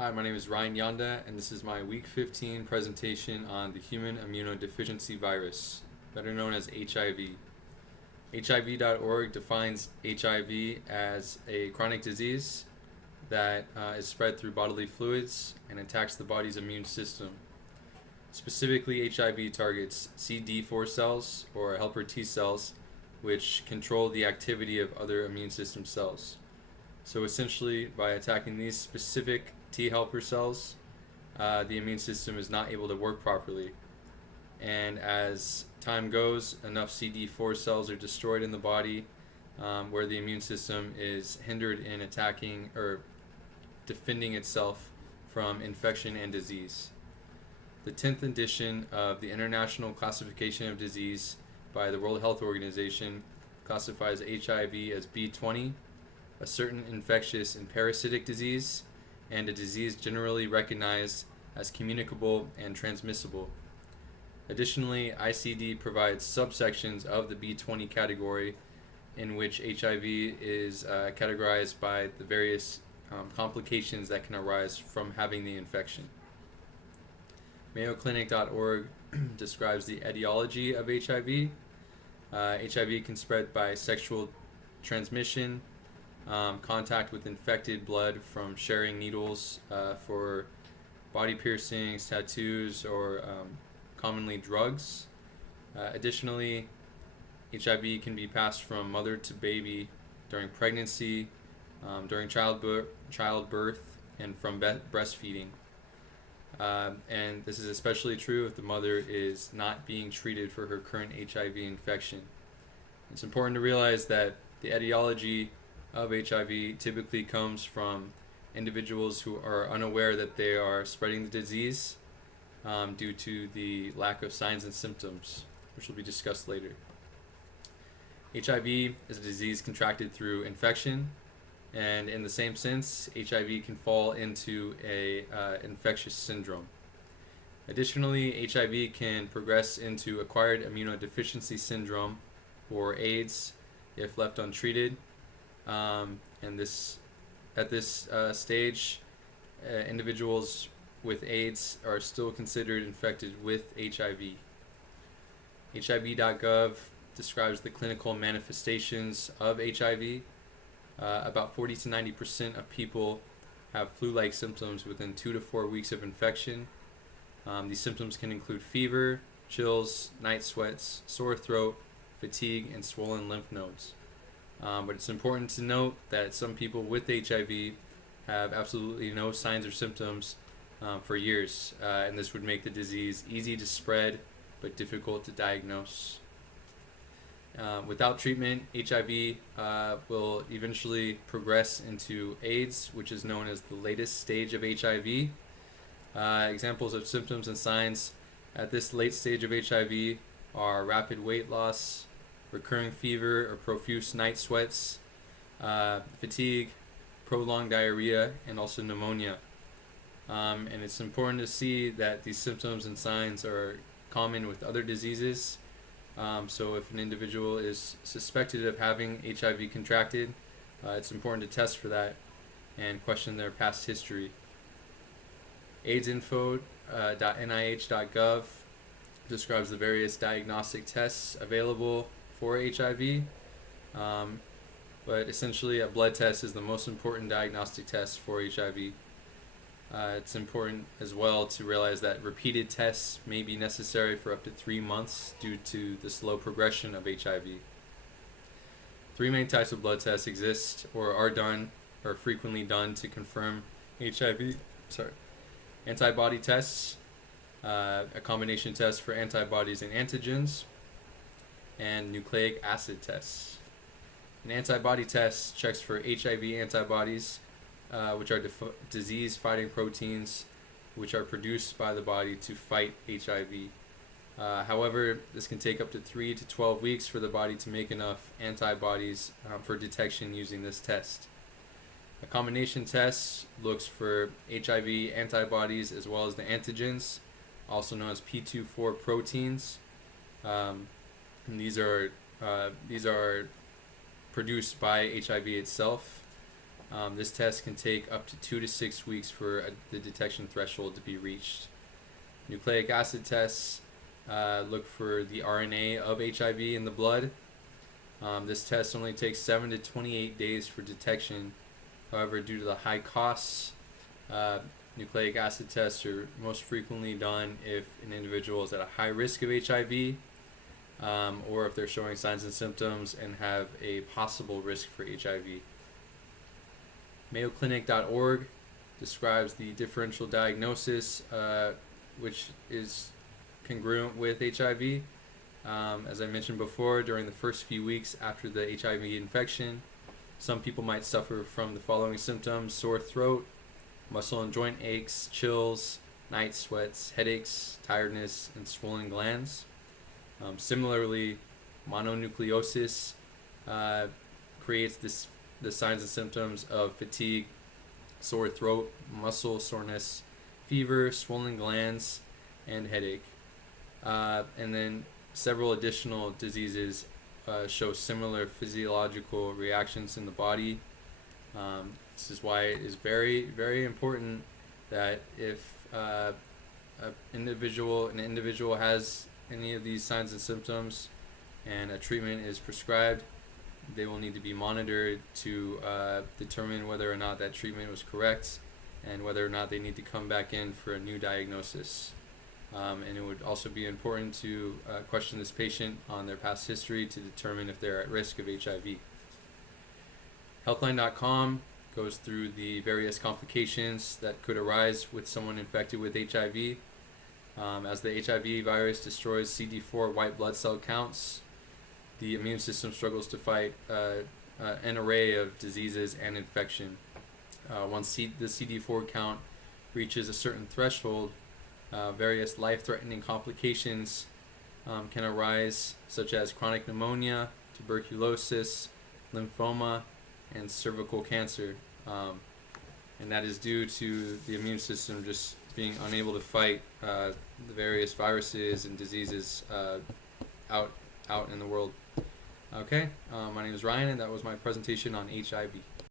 Hi, my name is Ryan Yonda, and this is my Week 15 presentation on the human immunodeficiency virus, better known as HIV. HIV.org defines HIV as a chronic disease that is spread through bodily fluids and attacks the body's immune system. Specifically, HIV targets CD4 cells, or helper T cells, which control the activity of other immune system cells. So essentially, by attacking these specific T helper cells, the immune system is not able to work properly. And as time goes, enough CD4 cells are destroyed in the body where the immune system is hindered in attacking or defending itself from infection and disease. The 10th edition of the International Classification of Disease by the World Health Organization classifies HIV as B20, a certain infectious and parasitic disease, and a disease generally recognized as communicable and transmissible. Additionally, ICD provides subsections of the B20 category in which HIV is categorized by the various complications that can arise from having the infection. MayoClinic.org describes the etiology of HIV. HIV can spread by sexual transmission, contact with infected blood from sharing needles for body piercings, tattoos, or commonly drugs. Additionally, HIV can be passed from mother to baby during pregnancy, during childbirth, and from breastfeeding. And this is especially true if the mother is not being treated for her current HIV infection. It's important to realize that the etiology of HIV typically comes from individuals who are unaware that they are spreading the disease due to the lack of signs and symptoms, which will be discussed later. HIV is a disease contracted through infection, and in the same sense, HIV can fall into a infectious syndrome. Additionally, HIV can progress into acquired immunodeficiency syndrome, or AIDS, if left untreated. And at this stage, individuals with AIDS are still considered infected with HIV. HIV.gov describes the clinical manifestations of HIV. About 40 to 90% of people have flu-like symptoms within 2 to 4 weeks of infection. These symptoms can include fever, chills, night sweats, sore throat, fatigue, and swollen lymph nodes. But it's important to note that some people with HIV have absolutely no signs or symptoms for years, and this would make the disease easy to spread but difficult to diagnose. Without treatment, HIV will eventually progress into AIDS, which is known as the latest stage of HIV. Examples of symptoms and signs at this late stage of HIV are rapid weight loss, recurring fever or profuse night sweats, fatigue, prolonged diarrhea, and also pneumonia. And it's important to see that these symptoms and signs are common with other diseases. So if an individual is suspected of having HIV contracted, it's important to test for that and question their past history. AIDSinfo.nih.gov describes the various diagnostic tests available for HIV, but essentially a blood test is the most important diagnostic test for HIV. It's important as well to realize that repeated tests may be necessary for up to 3 months due to the slow progression of HIV. 3 main types of blood tests exist or are done or frequently done to confirm HIV. Antibody tests, a combination test for antibodies and antigens, and nucleic acid tests. An antibody test checks for HIV antibodies, which are disease-fighting proteins which are produced by the body to fight HIV. However, this can take up to 3 to 12 weeks for the body to make enough antibodies for detection using this test. A combination test looks for HIV antibodies as well as the antigens, also known as P24 proteins. And these are produced by HIV itself. This test can take up to 2 to 6 weeks for the detection threshold to be reached. Nucleic acid tests look for the RNA of HIV in the blood. This test only takes 7 to 28 days for detection. However, due to the high costs, nucleic acid tests are most frequently done if an individual is at a high risk of HIV, or if they're showing signs and symptoms and have a possible risk for HIV. MayoClinic.org describes the differential diagnosis, which is congruent with HIV. As I mentioned before, during the first few weeks after the HIV infection, some people might suffer from the following symptoms: sore throat, muscle and joint aches, chills, night sweats, headaches, tiredness, and swollen glands. Similarly, mononucleosis creates the signs and symptoms of fatigue, sore throat, muscle soreness, fever, swollen glands, and headache. And then several additional diseases show similar physiological reactions in the body. This is why it is very, very important that if an individual has any of these signs and symptoms and a treatment is prescribed, they will need to be monitored to determine whether or not that treatment was correct and whether or not they need to come back in for a new diagnosis. And it would also be important to question this patient on their past history to determine if they're at risk of HIV. Healthline.com goes through the various complications that could arise with someone infected with HIV. As the HIV virus destroys CD4 white blood cell counts, the immune system struggles to fight an array of diseases and infection. Once the CD4 count reaches a certain threshold, various life-threatening complications can arise, such as chronic pneumonia, tuberculosis, lymphoma, and cervical cancer. And that is due to the immune system just being unable to fight the various viruses and diseases out in the world. Okay, my name is Ryan, and that was my presentation on HIV.